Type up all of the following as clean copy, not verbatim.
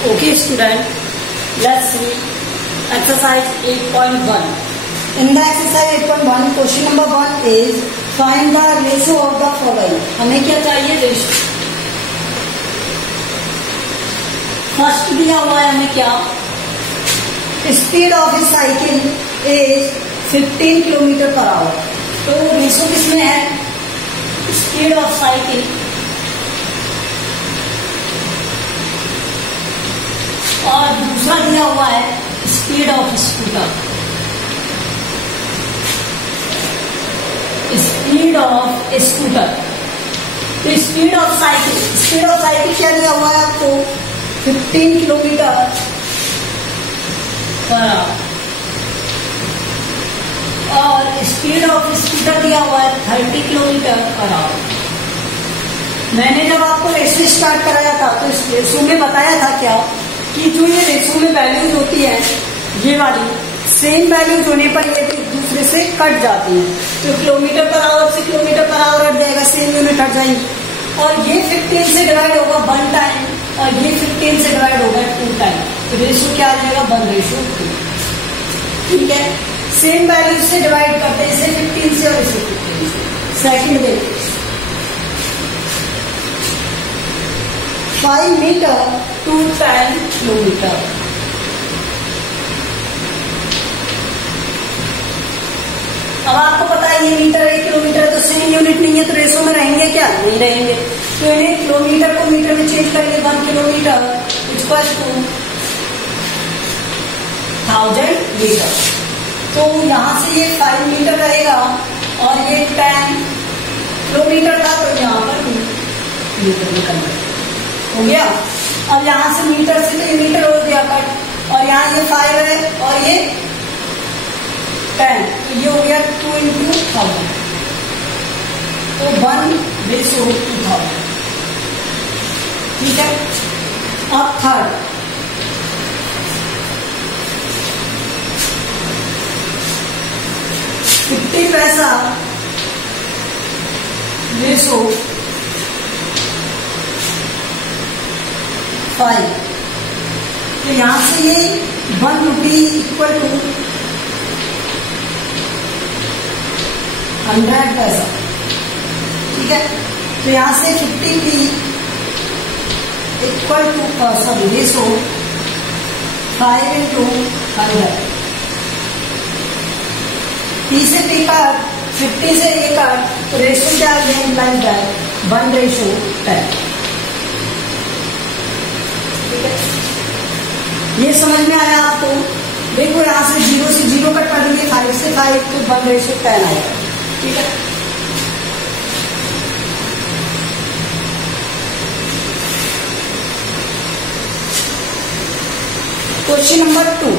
Okay student, let's see exercise 8.1. In the exercise 8.1, question number 1 is find the ratio of the following. हमें क्या चाहिए? Ratio. First दिया हुआ है हमें क्या? Speed of A cycle is 15 kilometre per hour. तो रेशो किसमें है? स्पीड ऑफ साइकिल और दूसरा दिया हुआ है speed of scooter. Speed of scooter. तो स्पीड ऑफ साइकिल क्या दिया हुआ है आपको? 15 किलोमीटर पर आवर और स्पीड ऑफ स्कूटर दिया हुआ है 30 किलोमीटर पर आवर. मैंने जब आपको रेशो स्टार्ट कराया था तो इस रेशो में बताया था क्या कि जो ये रेशो में वैल्यूज होती है ये वाली सेम वैल्यूज होने पर ये एक दूसरे से कट जाती है. तो किलोमीटर पर आवर से किलोमीटर पर आवर हट जाएगा, सेम यूनिट हट जाएंगी. और ये 15 से डिवाइड होगा 1 टाइम और ये 15 से डिवाइड होगा 2 टाइम. तो रेशो क्या आ जाएगा? 1:2. ठीक है, सेम वैल्यू से डिवाइड करते हैं, इसे 15 से और इसे 15 से. सेकंड देखिए 5 मीटर टू 10 किलोमीटर. अब आपको पता है ये मीटर 1 किलोमीटर तो सेम यूनिट नहीं है, तो रेशो में रहेंगे क्या? नहीं रहेंगे. तो इन्हें किलोमीटर को मीटर में चेंज करेंगे. 1 किलोमीटर इक्वल टू 1000 मीटर. तो यहां से ये 5 मीटर रहेगा और ये 10 किलोमीटर था, तो यहाँ पर मीटर में कन्वर्ट हो गया. अब यहां से मीटर से तो ये मीटर हो गया कट, और यहाँ ये 5 है और ये 10, तो ये हो गया 2 × 1000. तो 1:2000. ठीक है. अब थर्ड 50 पैसा रेशो 5. तो यहां से ये 1 रुपी इक्वल टू 100 पैसा. ठीक है. तो यहां से 50p equal to sorry ratio 5 × 100. P से P काट, 50 से A काट, तो रेशो क्या आ गया? Implies by 1:10. ये समझ में आया आपको? देखो यहां से 0 से 0 कट कर देंगे, 5 से 5, तो 1:10 आएगा. ठीक है. Question number 2.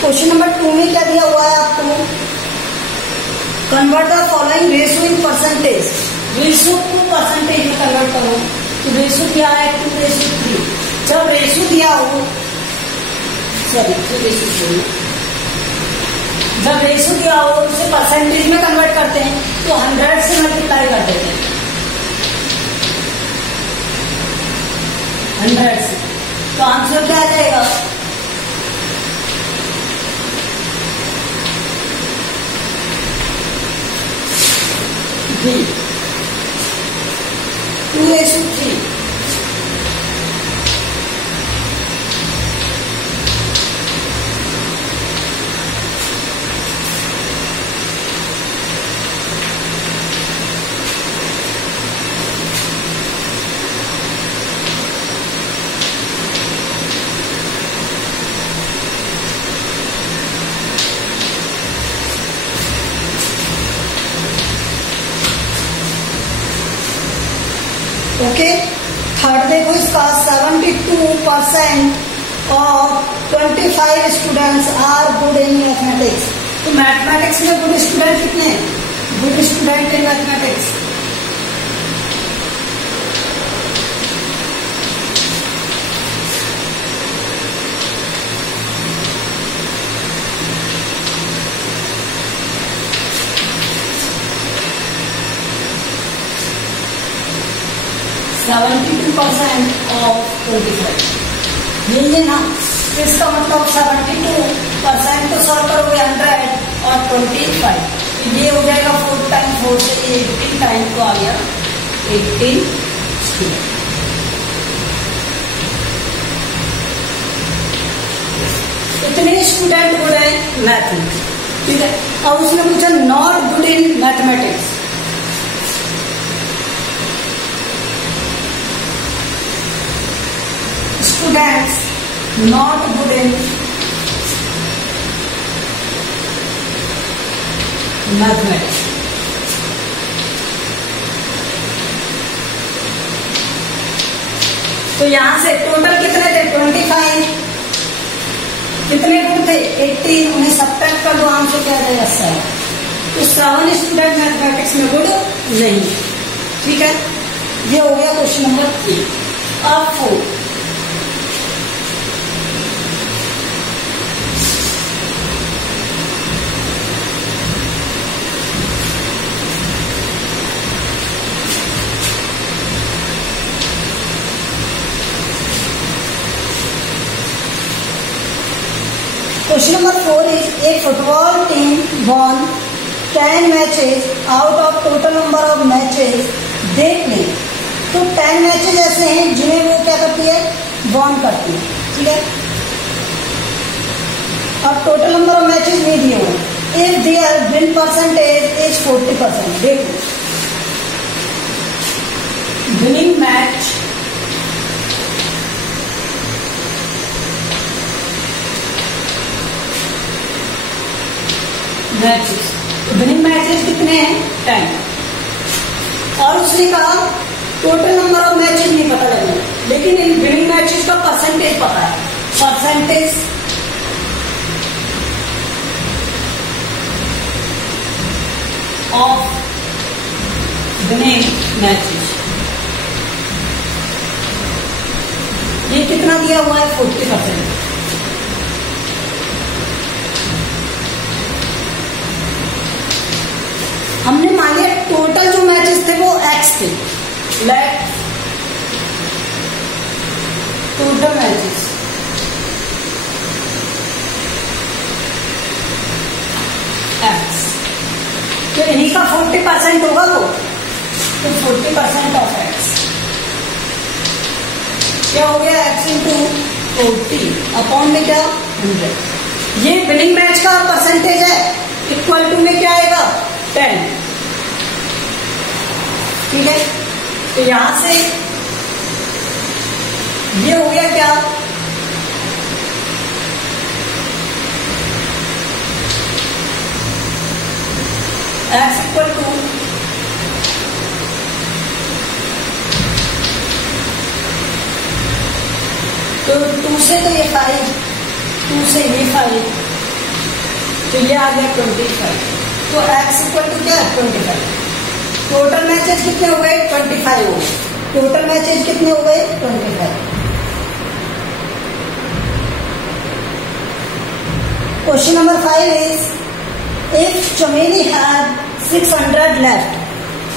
क्वेश्चन नंबर 2 में क्या दिया हुआ है आपको? Convert the following ratio in percentage. Ratio को परसेंटेज में कन्वर्ट करो. तो रेशो क्या है? 2:3. जब रेशो दिया हो जब रेशो दिया हो उसे परसेंटेज में कन्वर्ट करते हैं, तो 100 से मल्टीप्लाई कर देते हैं. 100 से. तो आंसर क्या आ जाएगा? B. 2:3. ओके. थर्ड देखो इसका 72% और 25 students are good in mathematics. तो मैथमेटिक्स में गुड स्टूडेंट कितने? Good student in mathematics 72% of 25, यही है ना। इसका मतलब 72% तो सॉल्व करोगे 100 और 25, ये हो जाएगा 4 टाइम 4 से 18 टाइम, तो आ गया 18 स्टूडेंट। इतने स्टूडेंट गुड है मैथ में, ठीक है। अब उसने पूछा not good in mathematics, students not good in mathematics. तो यहां से टोटल कितने थे 25, कितने गुड थे 18, उन्हें सब्ट्रैक्ट कर दो, आंसर क्या आ जाएगा 7। तो 7 स्टूडेंट मैथमेटिक्स में गुड नहीं, ठीक है। ये हो गया क्वेश्चन नंबर 3। अब 4, question number 4 is a football team won 10 matches out of total number of matches they play. तो 10 मैचेस ऐसे हैं जिन्हें वो क्या करती है, वॉन करती है, ठीक है। अब टोटल नंबर ऑफ मैचेस नहीं दिए हुए। If their win percentage is 40%, देखो विनिंग मैचेस विनिंग मैचेस कितने हैं 10, और उसने कहा टोटल नंबर ऑफ मैचेस नहीं पता लगा, लेकिन इन विनिंग मैचेस का परसेंटेज पता है। परसेंटेज ऑफ विनिंग मैचेस, ये कितना दिया हुआ है 40%। हमने मान लिया टोटल जो मैचेस थे वो x थे, लेट टोटल मैचेस x, तो इन्हीं का 40% होगा वो, तो 40% ऑफ x क्या हो गया, x इंटू 40 अपॉन में क्या 100। ये विनिंग मैच का परसेंटेज है, इक्वल टू में क्या आएगा 10, ठीक है। तो यहां से ये हो गया क्या, x इक्वल टू तो 2 से तो ये 5, 2 से ये 5, तो ये आ गया 25। तो x इक्वल टू क्या है 25। टोटल मैचेस कितने हो गए 25 हो गए, टोटल मैचेस कितने हो गए 25। क्वेश्चन नंबर 5 इज इफ चमेली हैड 600 लेफ्ट,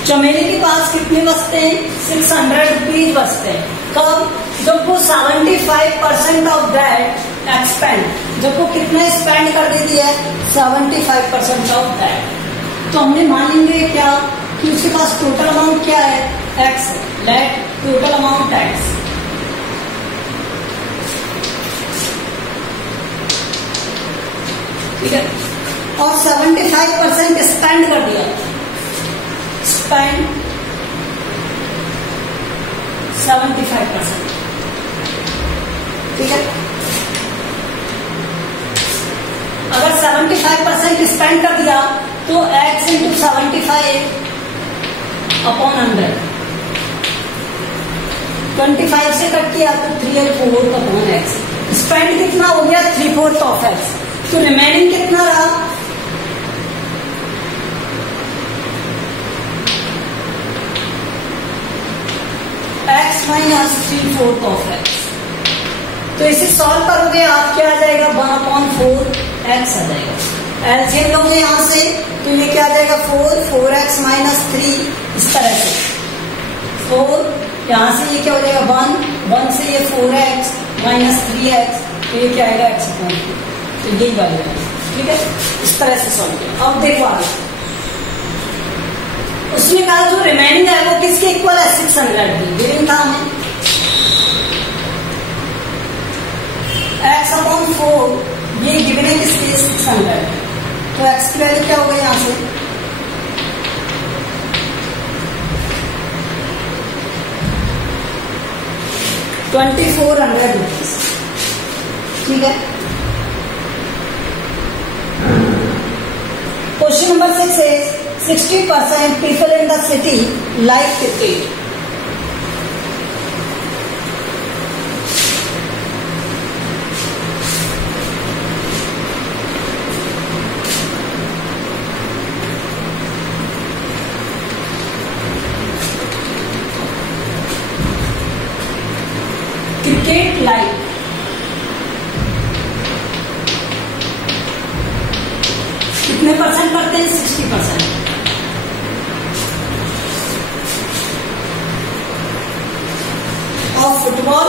चमेली के पास कितने बचते हैं 600 रुपीज बचते हैं। कब, जब वो 75% ऑफ दैट एक्सपेंड, जब वो कितना स्पेंड कर देती है 75% ऑफ दैट। तो हमने मान लेंगे क्या कि उसके पास टोटल अमाउंट क्या है x, let total amount x, ठीक है। और 75% स्पेंड कर दिया, स्पेंड 75%, ठीक है। अगर 75% स्पेंड कर दिया तो x इंटू 75 अपॉन 100, 25 से कट किया तो 3/4 अपॉन x। स्पेंड कितना हो गया 3/4 ऑफ x, तो रिमेनिंग कितना रहा x माइनस 3/4 ऑफ x। तो इसे सॉल्व करोगे आप, क्या आ जाएगा 1/4 x आ जाएगा। एलसीएम लोगे यहां से तो ये क्या आ जाएगा 4, 4x माइनस 3, इस तरह से 4 यहाँ से ये क्या हो जाएगा 1 से ये 4x माइनस 3x, तो ये क्या आएगा x अपॉन 2। तो यही वाली है, ठीक है। इस तरह से सॉल्व किया। अब देखो आगे, उसने कहा जो रिमेनिंग है वो किसके इक्वल है, 600 दी गिवन था हमें, x अपॉन 4 ये गिवन है किसके 600, तो x की वैल्यू क्या होगा यहाँ से 2400 रुपीज, ठीक है। Question number 6 is 60% people in the city like cricket. Cricket like कितने परसेंट करते हैं, 60%। और फुटबॉल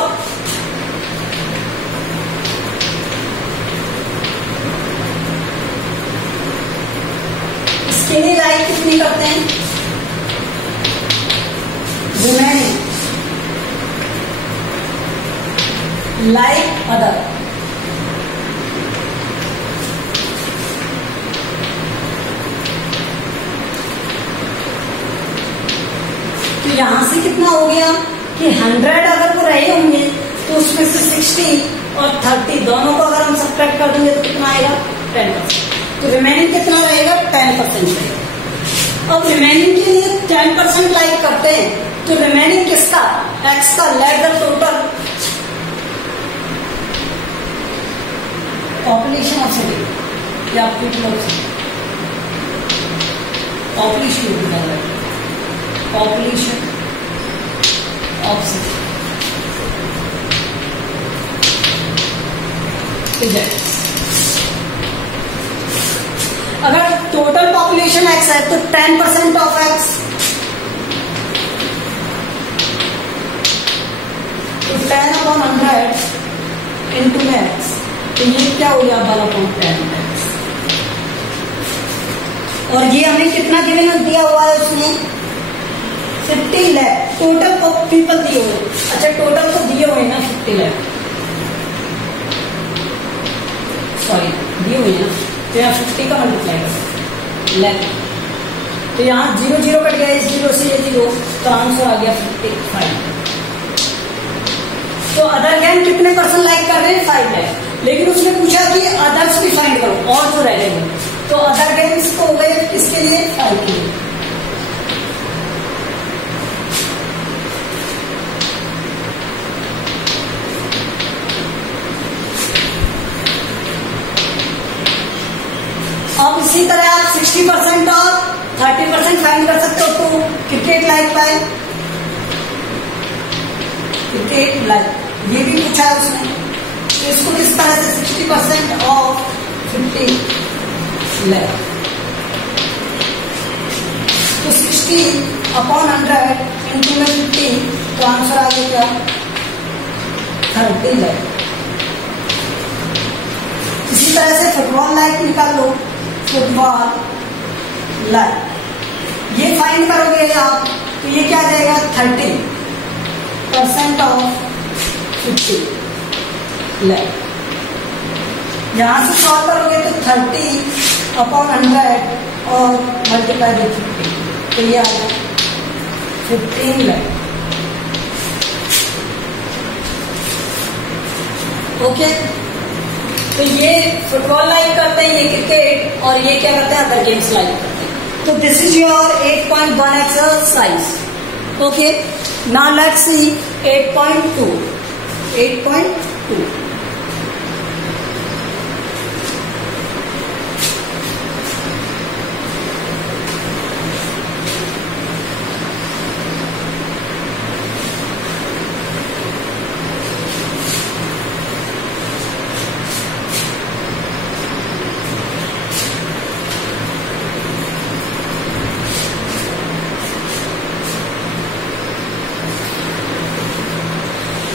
इसके लिए लाइक कितनी करते हैं, रिमेनिंग लाइक अदर। तो यहां से कितना हो गया कि 100 अगर वो रहे होंगे तो उसमें से 60 और 30 दोनों को अगर हम सब्ट्रैक्ट कर देंगे तो कितना आएगा 10%। तो रिमेनिंग कितना रहेगा 10% रहेगा। अब रिमेनिंग के लिए 10% लाइक करते हैं तो रिमेनिंग किसका, x का, let the total population of city या people of city, population of city, अगर टोटल पॉपुलेशन x है तो 10% ऑफ x, तो 10/100 इंटू x, तो ये क्या हो गया 1/10x। और ये हमें कितना गिवन दिया हुआ है उसमें 50 लाख टोटल पीपल दिए हुए। अच्छा टोटल तो दिए हुए ना 50 लाख, सॉरी दिए हुए ना, तो यहाँ 50 का मल्टीप्लाई कर लाख, तो यहाँ 0 0 कट गया, इस 0 से ये 0, तो आंसर आ गया 55। तो अदर गेम कितने परसेंट लाइक कर रहे हैं 5 लाख, लेकिन उसने पूछा कि अदर्स भी फाइंड करो और जो रह गए, तो अदर गेम्स को हो गए किसके लिए 5 के लिए। अब इसी तरह आप 60% और 30% फाइंड कर सकते हो। तो क्रिकेट लाइक पाए, क्रिकेट लाइक ये भी पूछा है उसने, तो इसको किस तरह से 60% ऑफ 50 लाख, तो 60/100 इंटू में 50, तो आंसर आ गया क्या 30 लाख। इसी तरह से फुटबॉल लाइक निकालो, फुटबॉल लाइक ये फाइंड करोगे आप, तो ये क्या आ जाएगा 30% ऑफ 50 लाख। यहां से सॉल्व करोगे तो 30/100 और मल्टीप्लाई बाय 50, तो ये आ गया 15 लाख। ओके, तो ये फुटबॉल लाइक करते हैं, ये क्रिकेट, और ये क्या करते हैं अदर गेम्स लाइक करते हैं। तो this is your 8.1 exercise. Okay, now let's see 8.2।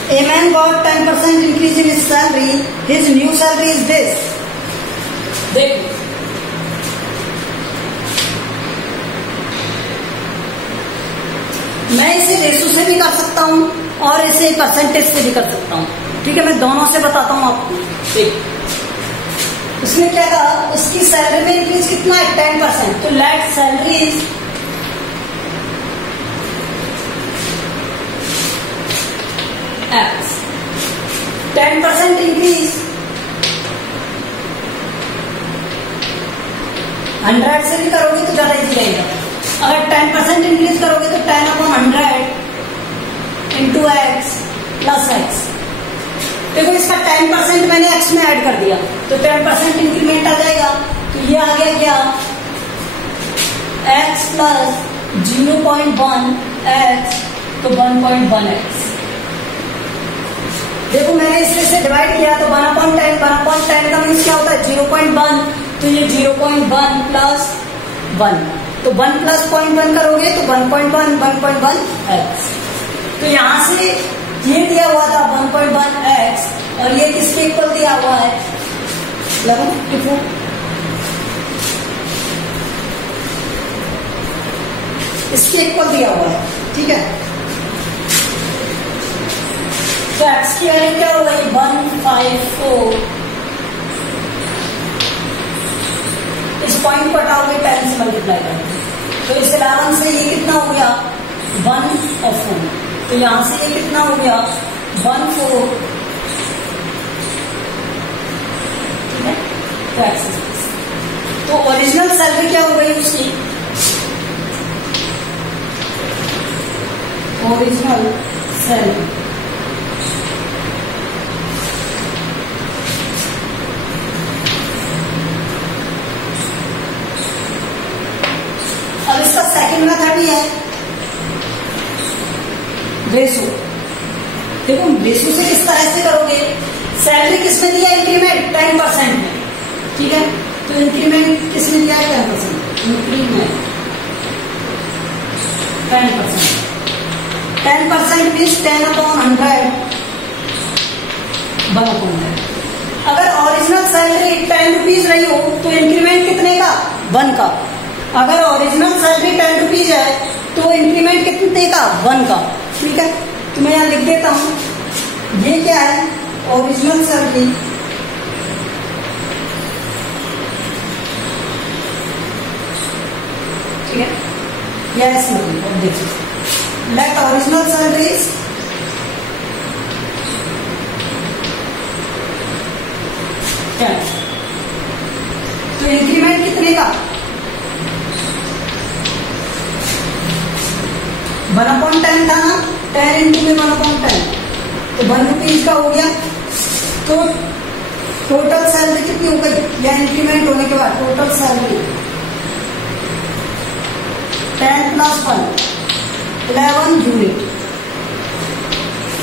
A man got 10% increase in his salary. His new salary is this. देखो मैं इसे रेशो से भी कर सकता हूँ और इसे परसेंटेज से भी कर सकता हूँ। ठीक है, मैं दोनों से बताता हूँ आपको। ठीक, उसने क्या कहा, उसकी सैलरी में इंक्रीज कितना है 10%, तो let salary is X 10% increase 100 से भी करोगे तो ज्यादा इजी रहेगा। अगर 10% इंक्रीज करोगे तो 10/100 इंटू एक्स प्लस एक्स। देखो इसका 10% मैंने x में ऐड कर दिया तो 10% इंक्रीमेंट आ जाएगा, तो ये आ गया क्या x प्लस 0.1 x तो 1.1x। देखो मैंने इससे डिवाइड किया तो 1/10 का मीन्स क्या होता है 0.1, तो ये 0.1 प्लस 1 तो 1 प्लस 0.1 करोगे तो 1.1 x। तो यहां से ये दिया हुआ था 1.1 x और ये किसके इक्वल दिया हुआ है 1154। इसके इक्वल दिया हुआ है। ठीक है, तो x की वैल्यू क्या हो गई 154। इस पॉइंट को हटाओगे 10 से मल्टीप्लाई करोगे तो इस 11 से ये कितना हो गया 1 और 4, तो यहां से ये कितना हो गया 1 4। ठीक है, तो एक्स तो ओरिजिनल सैलरी क्या हो गई उसकी, ओरिजिनल सैलरी सेकंड मेथड ही है रेशो। देखो रेशो से किस तरह से करोगे, सैलरी किसमें दिया इंक्रीमेंट 10% में। ठीक है, तो इंक्रीमेंट किसमें दिया है 10%, इंक्रीमेंट 10% मीन्स 10/100 1/100। अगर ओरिजिनल सैलरी 10 रुपीज रही हो तो इंक्रीमेंट कितने का 1 का। अगर ओरिजिनल सैलरी 10 रुपीज है तो इंक्रीमेंट कितने का 1 का। ठीक है, तो मैं यहां लिख देता हूं ये क्या है ओरिजिनल सैलरी ठीक है, या ऐसे देखिए लेट ओरिजिनल सैलरीज तो इंक्रीमेंट कितने का 1/10 था ना, 10 इंटू में 1/10 तो 1 रुपीज का हो गया। तो टोटल सैलरी कितनी हो गई या इंक्रीमेंट होने के बाद टोटल सैलरी 10 प्लस 1 11 यूनिट।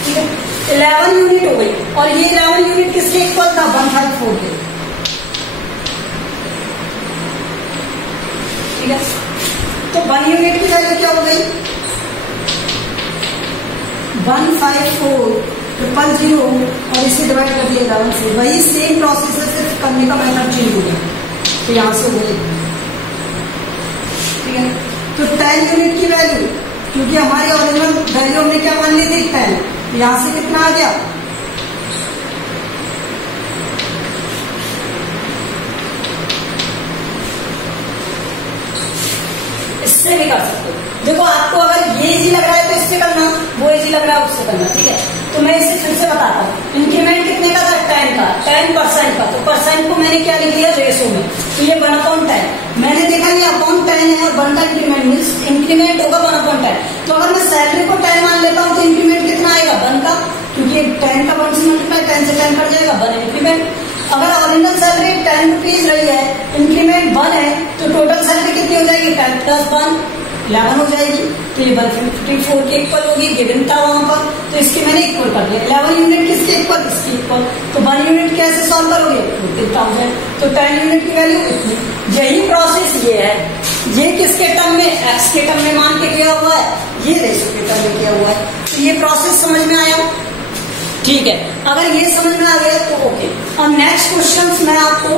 ठीक है, 11 यूनिट हो गई और ये 11 यूनिट किसके इक्वल था 154 के। ठीक है, तो 1 यूनिट की वैल्यू क्या हो गई 154,000 और इसे डिवाइड कर दिया 11 से। वही सेम प्रोसेस है, सिर्फ करने का मेथड चेंज हो गया, तो यहां से हो गई। ठीक है, तो 10 यूनिट की वैल्यू क्योंकि हमारी ओरिजिनल वैल्यू हमने क्या मान ली थी 10, यहां से कितना आ गया इससे भी कर सकते हो। देखो आपको अगर ये इजी लग रहा है तो इससे करना, वो इजी लग रहा है उससे करना। ठीक है, तो मैं इसे फिर से बताता हूँ। इंक्रीमेंट कितने का था 10 का, 10% का, तो परसेंट को मैंने क्या लिख लिया रेशो में, तो ये 1/10। मैंने देखा ये अपॉन 10 है और 1 का इंक्रीमेंट मीन्स इंक्रीमेंट होगा 1/10। तो अगर मैं सैलरी को 10 मान लेता हूँ तो इंक्रीमेंट कितना आएगा 1 का, क्योंकि 10 का 1 से मल्टीप्लाई 10 से 10 कट जाएगा 1 इंक्रीमेंट। अगर ओरिजिनल सैलरी 10 रुपीज रही है, इंक्रीमेंट 1 है, तो टोटल सैलरी कितनी हो जाएगी 10 प्लस 1 11 हो जाएगी। तो ये 154 के इक्वल होगी, गिवन था वहां पर, तो इसके मैंने इक्वल कर दिया। 11 यूनिट किसके इक्वल, इसके इक्वल। तो 1 यूनिट कैसे सॉल्व करोगे 40,000, तो 10 यूनिट की वैल्यू इतनी। यही प्रोसेस ये है, ये किसके टर्म में एक्स के टर्म में मान के किया हुआ है, ये रेशो के टर्म में किया हुआ है। तो ये प्रोसेस समझ में आया। ठीक है, अगर ये समझ में आ गया तो ओके। और नेक्स्ट क्वेश्चन मैं आपको